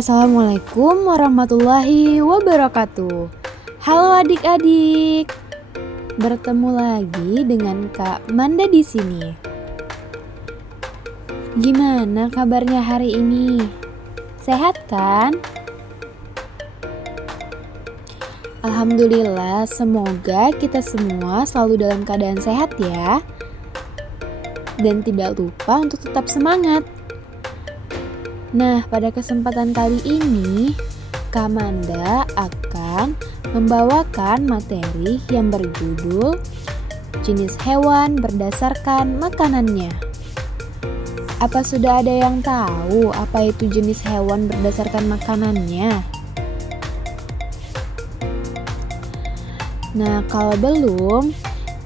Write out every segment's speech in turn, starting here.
Assalamualaikum warahmatullahi wabarakatuh. Halo adik-adik, bertemu lagi dengan Kak Manda di sini. Gimana kabarnya hari ini? Sehat kan? Alhamdulillah, semoga kita semua selalu dalam keadaan sehat ya. Dan tidak lupa untuk tetap semangat. Nah, pada kesempatan kali ini, Kak Manda akan membawakan materi yang berjudul jenis hewan berdasarkan makanannya. Apa sudah ada yang tahu apa itu jenis hewan berdasarkan makanannya? Nah, kalau belum,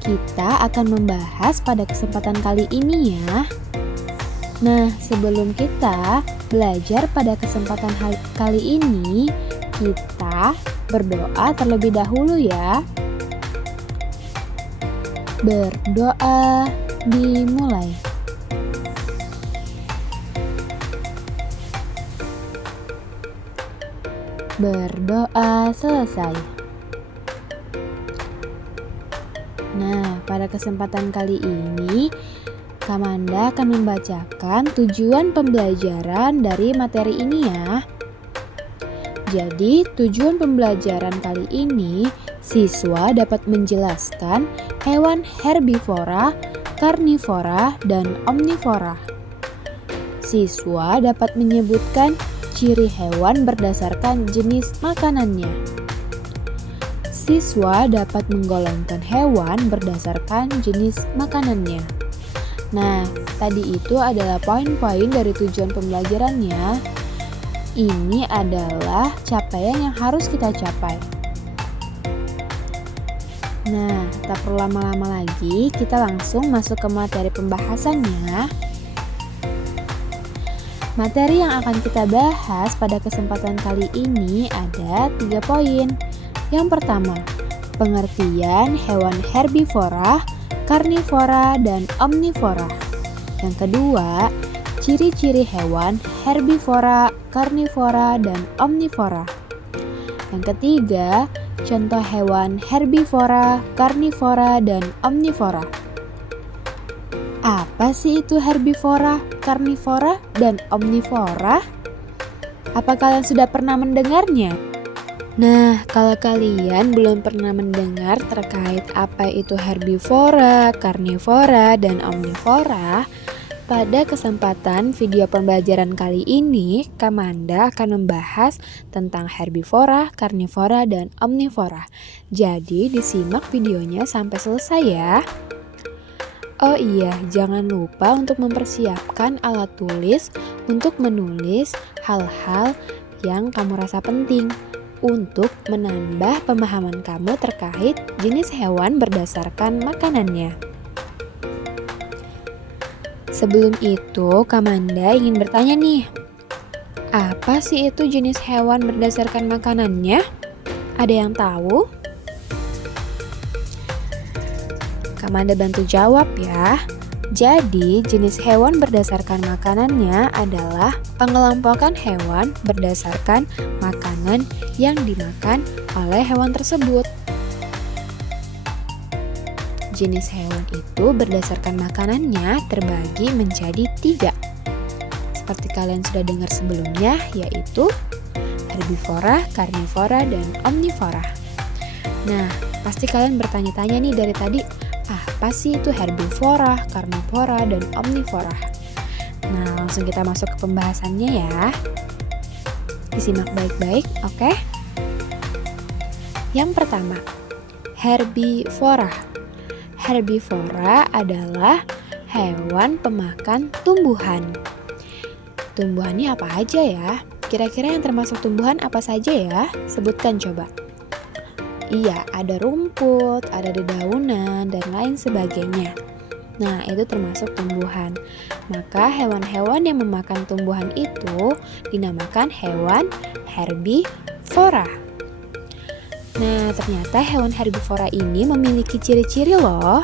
kita akan membahas pada kesempatan kali ini ya. Nah, sebelum kita belajar pada kesempatan kali ini, kita berdoa terlebih dahulu ya. Berdoa dimulai. Berdoa selesai. Nah, pada kesempatan kali ini, Kak Manda akan membacakan tujuan pembelajaran dari materi ini ya. Jadi, tujuan pembelajaran kali ini, siswa dapat menjelaskan hewan herbivora, karnivora, dan omnivora. Siswa dapat menyebutkan ciri hewan berdasarkan jenis makanannya. Siswa dapat menggolongkan hewan berdasarkan jenis makanannya. Nah, tadi itu adalah poin-poin dari tujuan pembelajarannya. Ini adalah capaian yang harus kita capai. Nah, tak perlu lama-lama lagi, kita langsung masuk ke materi pembahasannya. Materi yang akan kita bahas pada kesempatan kali ini ada 3 poin. Yang pertama, pengertian hewan herbivora, karnivora, dan omnivora. Yang kedua, ciri-ciri hewan herbivora, karnivora, dan omnivora. Yang ketiga, contoh hewan herbivora, karnivora, dan omnivora. Apa sih itu herbivora, karnivora, dan omnivora? Apa kalian sudah pernah mendengarnya? Nah, kalau kalian belum pernah mendengar terkait apa itu herbivora, karnivora, dan omnivora, pada kesempatan video pembelajaran kali ini, Kak Manda akan membahas tentang herbivora, karnivora, dan omnivora. Jadi, disimak videonya sampai selesai ya. Oh iya, jangan lupa untuk mempersiapkan alat tulis untuk menulis hal-hal yang kamu rasa penting untuk menambah pemahaman kamu terkait jenis hewan berdasarkan makanannya. Sebelum itu, Kak Manda ingin bertanya nih, apa sih itu jenis hewan berdasarkan makanannya? Ada yang tahu? Kak Manda bantu jawab ya. Jadi, jenis hewan berdasarkan makanannya adalah pengelompokan hewan berdasarkan makanan yang dimakan oleh hewan tersebut. Jenis hewan itu berdasarkan makanannya terbagi menjadi 3. Seperti kalian sudah dengar sebelumnya, yaitu herbivora, karnivora, dan omnivora. Nah, pasti kalian bertanya-tanya nih dari tadi, apa sih itu herbivora, karnivora, dan omnivora? Nah, langsung kita masuk ke pembahasannya ya. Disimak baik-baik, oke? Yang pertama, herbivora. Herbivora adalah hewan pemakan tumbuhan. Tumbuhannya apa aja ya? Kira-kira yang termasuk tumbuhan apa saja ya? Sebutkan coba. Iya, ada rumput, ada dedaunan, dan lain sebagainya. Nah, itu termasuk tumbuhan. Maka hewan-hewan yang memakan tumbuhan itu dinamakan hewan herbivora. Nah, ternyata hewan herbivora ini memiliki ciri-ciri loh.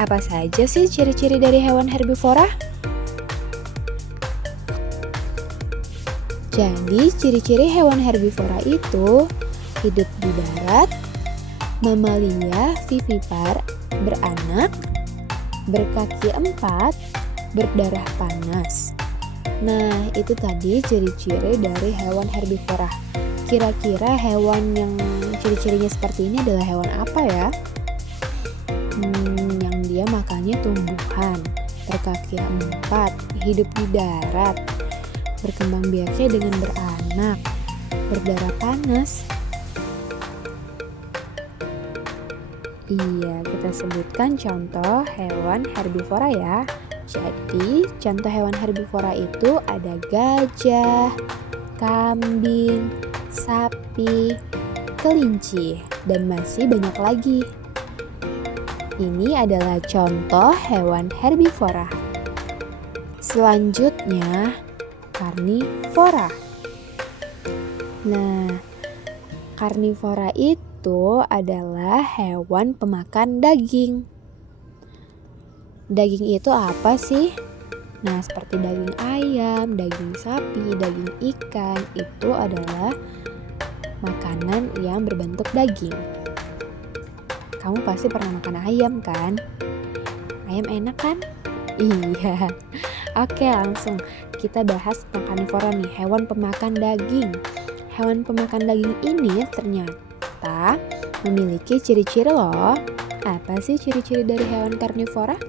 Apa saja sih ciri-ciri dari hewan herbivora? Jadi ciri-ciri hewan herbivora itu hidup di darat, mamalia vivipar, beranak, berkaki 4, berdarah panas. Nah, itu tadi ciri-ciri dari hewan herbivora. Kira-kira hewan yang ciri-cirinya seperti ini adalah hewan apa ya? Yang dia makannya tumbuhan, berkaki 4, hidup di darat, berkembang biaknya dengan beranak, berdarah panas. Iya, kita sebutkan contoh hewan herbivora ya. Jadi, contoh hewan herbivora itu ada gajah, kambing, sapi, kelinci, dan masih banyak lagi. Ini adalah contoh hewan herbivora. Selanjutnya, karnivora. Nah, karnivora itu adalah hewan pemakan daging. Daging itu apa sih? Nah, seperti daging ayam, daging sapi, daging ikan, itu adalah makanan yang berbentuk daging. Kamu pasti pernah makan ayam kan? Ayam enak kan? Iya. Oke, langsung kita bahas tentang karnivora nih, hewan pemakan daging. Hewan pemakan daging ini ternyata memiliki ciri-ciri loh. Apa sih ciri-ciri dari hewan karnivora?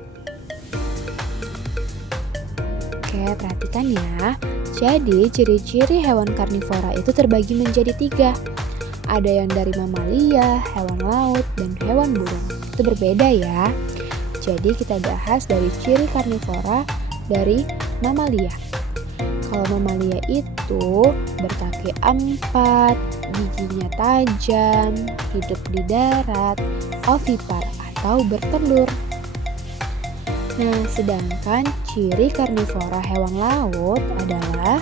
Oke, perhatikan ya. Jadi, ciri-ciri hewan karnivora itu terbagi menjadi 3. Ada yang dari mamalia, hewan laut, dan hewan burung. Itu berbeda ya. Jadi kita bahas dari ciri karnivora dari mamalia. Kalau mamalia itu berkaki 4, giginya tajam, hidup di darat, ovipar atau bertelur. Nah, sedangkan ciri karnivora hewan laut adalah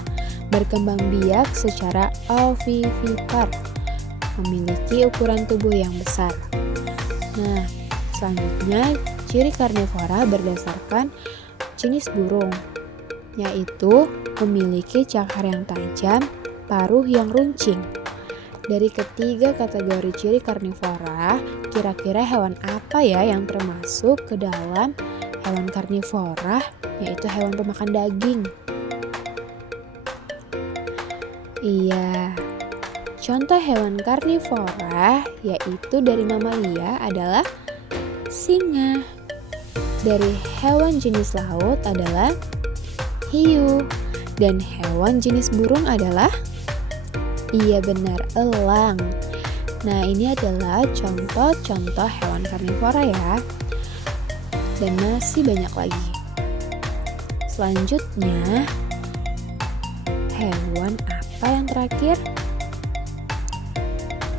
berkembang biak secara ovivipar, memiliki ukuran tubuh yang besar. Nah, selanjutnya ciri karnivora berdasarkan jenis burung, yaitu memiliki cakar yang tajam, paruh yang runcing. Dari ketiga kategori ciri karnivora, kira-kira hewan apa ya yang termasuk ke dalam hewan karnivora, yaitu hewan pemakan daging? Iya. Contoh hewan karnivora yaitu dari mamalia adalah singa. Dari hewan jenis laut adalah hiu. Dan hewan jenis burung adalah, iya benar, elang. Nah, ini adalah contoh-contoh hewan karnivora ya. Dan masih banyak lagi. Selanjutnya, hewan apa yang terakhir?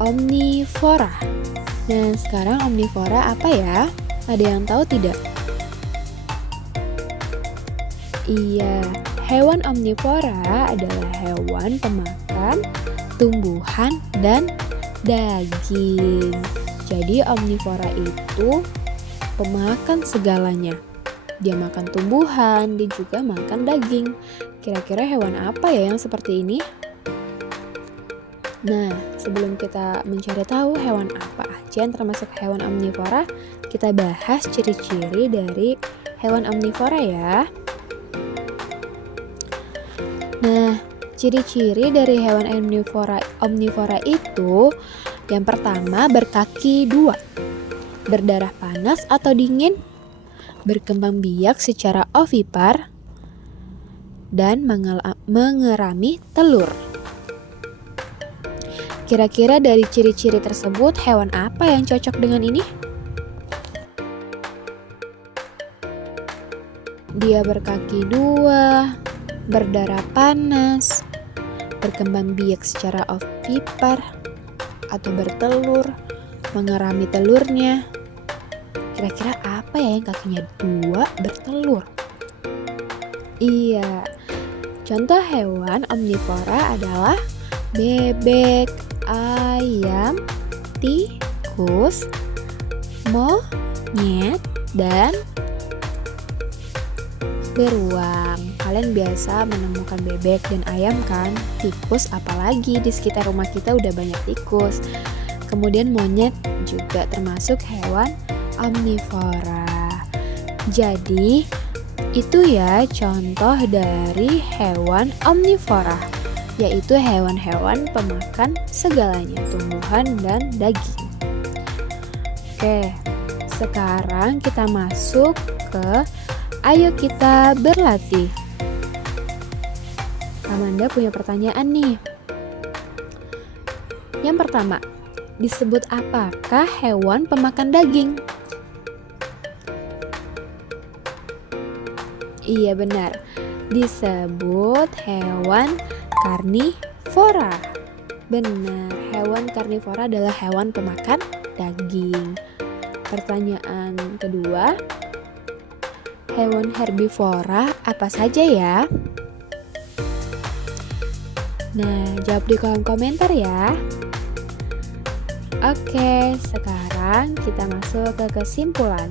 Omnivora. Nah, sekarang omnivora apa ya? Ada yang tahu tidak? Iya, hewan omnivora adalah hewan pemakan tumbuhan dan daging. Jadi omnivora itu pemakan segalanya. Dia makan tumbuhan, dia juga makan daging. Kira-kira hewan apa ya yang seperti ini? Nah, sebelum kita mencari tahu hewan apa aja yang termasuk hewan omnivora, kita bahas ciri-ciri dari hewan omnivora ya. Nah, ciri-ciri dari hewan omnivora itu, yang pertama berkaki 2, berdarah panas atau dingin, berkembang biak secara ovipar, dan mengerami telur. Kira-kira dari ciri-ciri tersebut hewan apa yang cocok dengan ini? Dia berkaki 2, berdarah panas, berkembang biak secara ovipar atau bertelur, mengerami telurnya. Kira-kira apa ya yang kakinya 2 bertelur? Iya, contoh hewan omnivora adalah bebek, ayam, tikus, monyet, dan beruang. kalian biasa menemukan bebek dan ayam kan? Tikus apalagi, di sekitar rumah kita udah banyak tikus. Kemudian monyet juga termasuk hewan omnivora. Jadi itu ya contoh dari hewan omnivora, yaitu hewan-hewan pemakan segalanya, tumbuhan dan daging. Oke, sekarang kita masuk ke ayo kita berlatih. Amanda punya pertanyaan nih. Yang pertama, disebut apakah hewan pemakan daging? Iya benar, disebut hewan karnivora. Benar, hewan karnivora adalah hewan pemakan daging. Pertanyaan kedua, hewan herbivora apa saja ya? Nah, jawab di kolom komentar ya. Oke, sekarang kita masuk ke kesimpulan.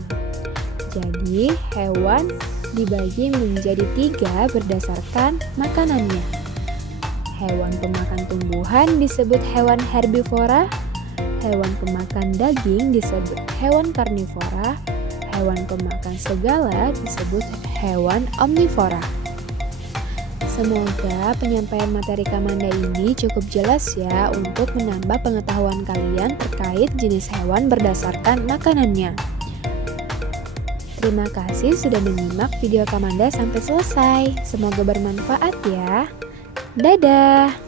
Jadi, hewan dibagi menjadi 3 berdasarkan makanannya. Hewan pemakan tumbuhan disebut hewan herbivora, hewan pemakan daging disebut hewan karnivora, hewan pemakan segala disebut hewan omnivora. Semoga penyampaian materi Kamanda ini cukup jelas ya untuk menambah pengetahuan kalian terkait jenis hewan berdasarkan makanannya. Terima kasih sudah menyimak video Kamanda sampai selesai. Semoga bermanfaat ya. Dadah!